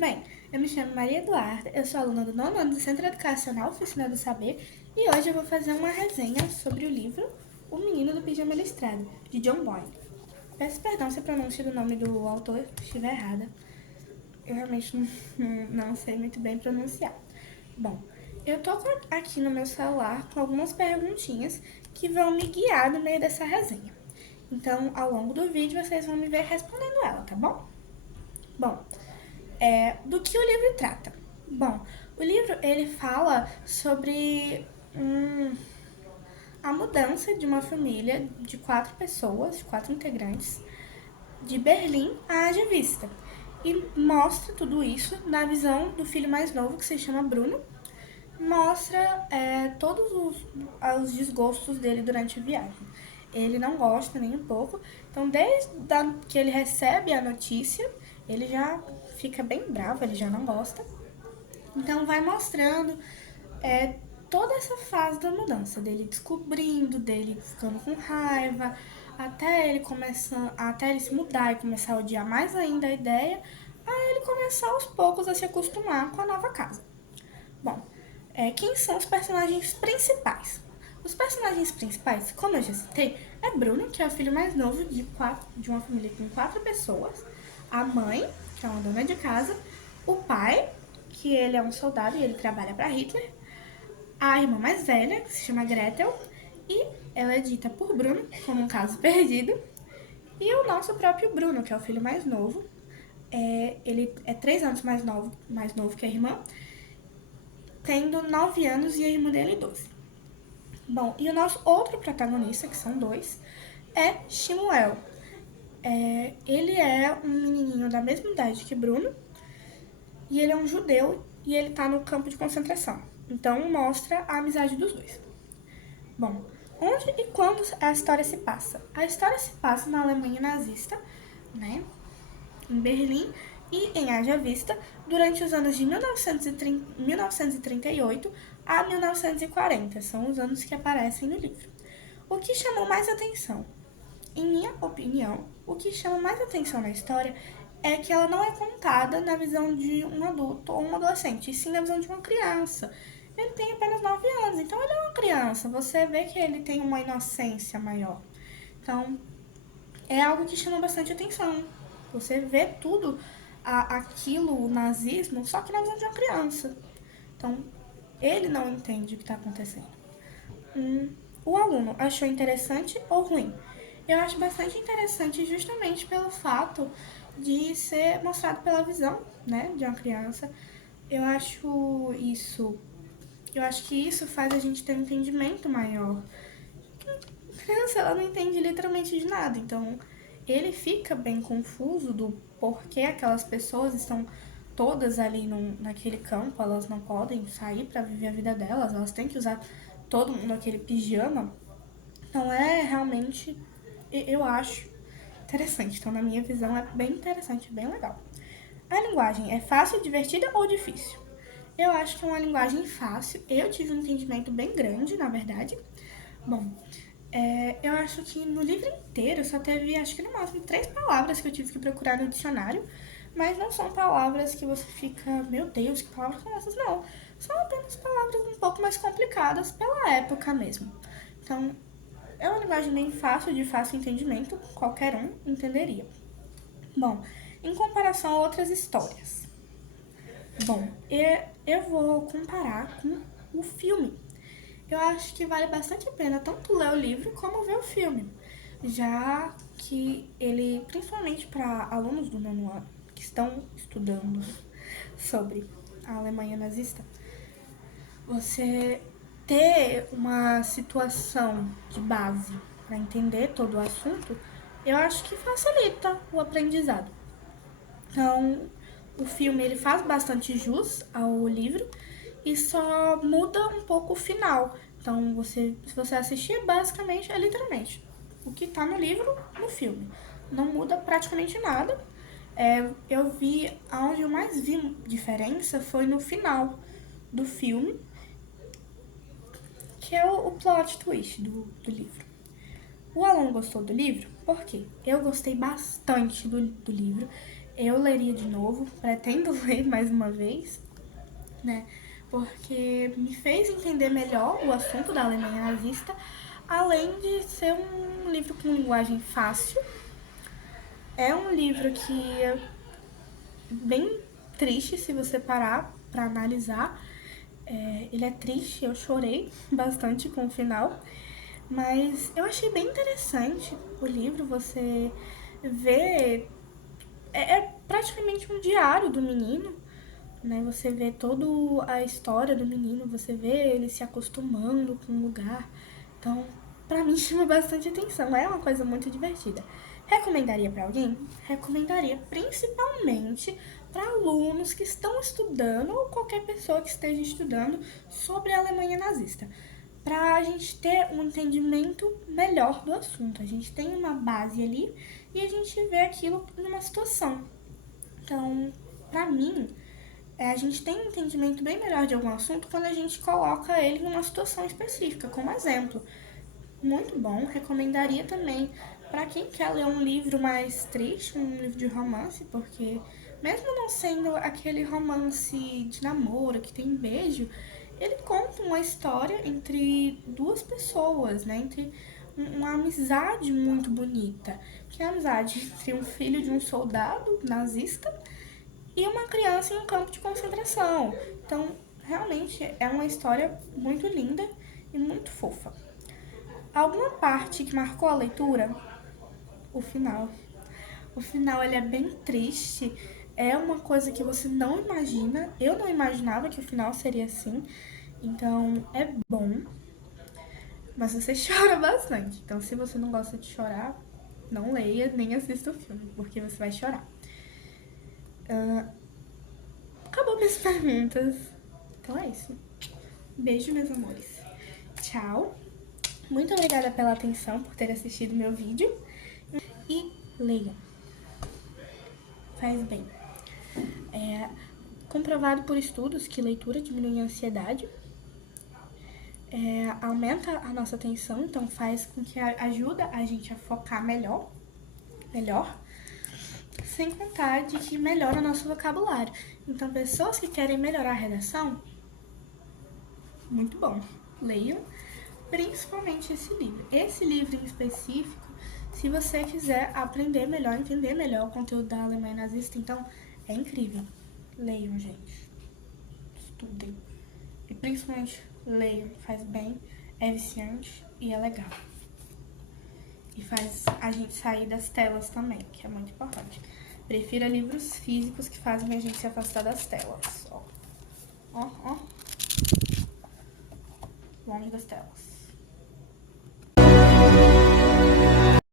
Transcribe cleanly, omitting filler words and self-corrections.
bem? Eu me chamo Maria Eduarda, eu sou aluna do 9º ano do Centro Educacional Oficina do Saber e hoje eu vou fazer uma resenha sobre o livro O Menino do Pijama Listrado, de John Boyne. Peço perdão se a pronúncia do nome do autor estiver errada, eu realmente não sei muito bem pronunciar. Bom, eu tô aqui no meu celular com algumas perguntinhas que vão me guiar no meio dessa resenha. Então, ao longo do vídeo, vocês vão me ver respondendo ela, tá bom? Bom, do que o livro trata? Bom, o livro ele fala sobre a mudança de uma família de 4 pessoas, de 4 integrantes, de Berlim a Haja Vista. E mostra tudo isso na visão do filho mais novo, que se chama Bruno. Mostra todos os desgostos dele durante a viagem. Ele não gosta nem um pouco. Então, desde que ele recebe a notícia, ele já fica bem bravo, ele já não gosta. Então, vai mostrando toda essa fase da mudança, dele descobrindo, dele ficando com raiva, até ele se mudar e começar a odiar mais ainda a ideia, a ele começar aos poucos a se acostumar com a nova casa. Bom, quem são os personagens principais? Os personagens principais, como eu já citei, é Bruno, que é o filho mais novo de uma família com 4 pessoas, a mãe, que é uma dona de casa, o pai, que ele é um soldado e ele trabalha para Hitler, a irmã mais velha, que se chama Gretel, e ela é dita por Bruno como um caso perdido, e o nosso próprio Bruno, que é o filho mais novo, ele é 3 anos mais novo que a irmã, tendo 9 anos e a irmã dele 12. Bom, e o nosso outro protagonista, que são 2, é Shimuel. Ele é um menininho da mesma idade que Bruno, e ele é um judeu e ele tá no campo de concentração. Então mostra a amizade dos dois. Bom, onde e quando a história se passa? A história se passa na Alemanha nazista, né? Em Berlim e em Haja Vista, durante os anos de 1938 a 1940. São os anos que aparecem no livro. O que chamou mais atenção? Em minha opinião, o que chama mais atenção na história é que ela não é contada na visão de um adulto ou um adolescente, e sim na visão de uma criança. Ele tem apenas 9 anos, então ele é uma criança. Você vê que ele tem uma inocência maior. Então, é algo que chama bastante atenção. Você vê tudo aquilo, o nazismo, só que na visão de uma criança. Então, ele não entende o que está acontecendo. O aluno achou interessante ou ruim? Eu acho bastante interessante justamente pelo fato de ser mostrado pela visão, né, de uma criança. Eu acho isso, eu acho que isso faz a gente ter um entendimento maior. A criança, ela não entende literalmente de nada, então ele fica bem confuso do porquê aquelas pessoas estão todas ali naquele campo, elas não podem sair para viver a vida delas, elas têm que usar todo mundo aquele pijama. Então é realmente, eu acho interessante. Então, na minha visão, é bem interessante, bem legal. A linguagem é fácil, divertida ou difícil? Eu acho que é uma linguagem fácil. Eu tive um entendimento bem grande, na verdade. Bom, eu acho que no livro inteiro só teve, acho que no máximo, 3 palavras que eu tive que procurar no dicionário. Mas não são palavras que você fica, meu Deus, que palavras são essas? Não. São apenas palavras um pouco mais complicadas pela época mesmo. Então, é uma linguagem bem fácil, de fácil entendimento, qualquer um entenderia. Bom, em comparação a outras histórias. Bom, eu vou comparar com o filme. Eu acho que vale bastante a pena tanto ler o livro como ver o filme, já que ele, principalmente para alunos do 9º ano que estão estudando sobre a Alemanha nazista, você ter uma situação de base para entender todo o assunto, eu acho que facilita o aprendizado. Então, o filme ele faz bastante jus ao livro e só muda um pouco o final. Então, se você assistir, basicamente, é literalmente o que está no livro, no filme. Não muda praticamente nada. Eu vi, onde eu mais vi diferença foi no final do filme, que é o plot twist do livro. O aluno gostou do livro? Por quê? Eu gostei bastante do livro. Eu leria de novo, pretendo ler mais uma vez, né? Porque me fez entender melhor o assunto da Alemanha nazista, além de ser um livro com linguagem fácil. É um livro que é bem triste se você parar pra analisar. Ele é triste, eu chorei bastante com o final, mas eu achei bem interessante o livro. Você vê. É praticamente um diário do menino, né? Você vê toda a história do menino, você vê ele se acostumando com o lugar. Então, pra mim chama bastante atenção, é uma coisa muito divertida. Recomendaria pra alguém? Recomendaria principalmente para alunos que estão estudando ou qualquer pessoa que esteja estudando sobre a Alemanha nazista, para a gente ter um entendimento melhor do assunto. A gente tem uma base ali e a gente vê aquilo numa situação. Então, pra mim, a gente tem um entendimento bem melhor de algum assunto quando a gente coloca ele em uma situação específica, como exemplo. Muito bom, recomendaria também para quem quer ler um livro mais triste, um livro de romance, porque mesmo não sendo aquele romance de namoro que tem beijo, ele conta uma história entre duas pessoas, né? Entre uma amizade muito bonita, que é a amizade entre um filho de um soldado nazista e uma criança em um campo de concentração. Então, realmente é uma história muito linda e muito fofa. Alguma parte que marcou a leitura? O final. O final ele é bem triste. É uma coisa que você não imagina. Eu não imaginava que o final seria assim. Então é bom. Mas você chora bastante. Então se você não gosta de chorar, não leia nem assista o filme, porque você vai chorar. Acabou minhas perguntas. Então é isso. Beijo, meus amores. Tchau. Muito obrigada pela atenção, por ter assistido meu vídeo. E leiam. Faz bem. É comprovado por estudos que leitura diminui a ansiedade, aumenta a nossa atenção, então faz com que ajuda a gente a focar melhor, sem contar de que melhora o nosso vocabulário. Então, pessoas que querem melhorar a redação, muito bom, leiam principalmente esse livro. Esse livro em específico, se você quiser aprender melhor, entender melhor o conteúdo da Alemanha nazista, então é incrível. Leiam, gente. Estudem. E principalmente leiam, faz bem, é viciante e é legal. E faz a gente sair das telas também, que é muito importante. Prefira livros físicos que fazem a gente se afastar das telas. Ó. Longe das telas.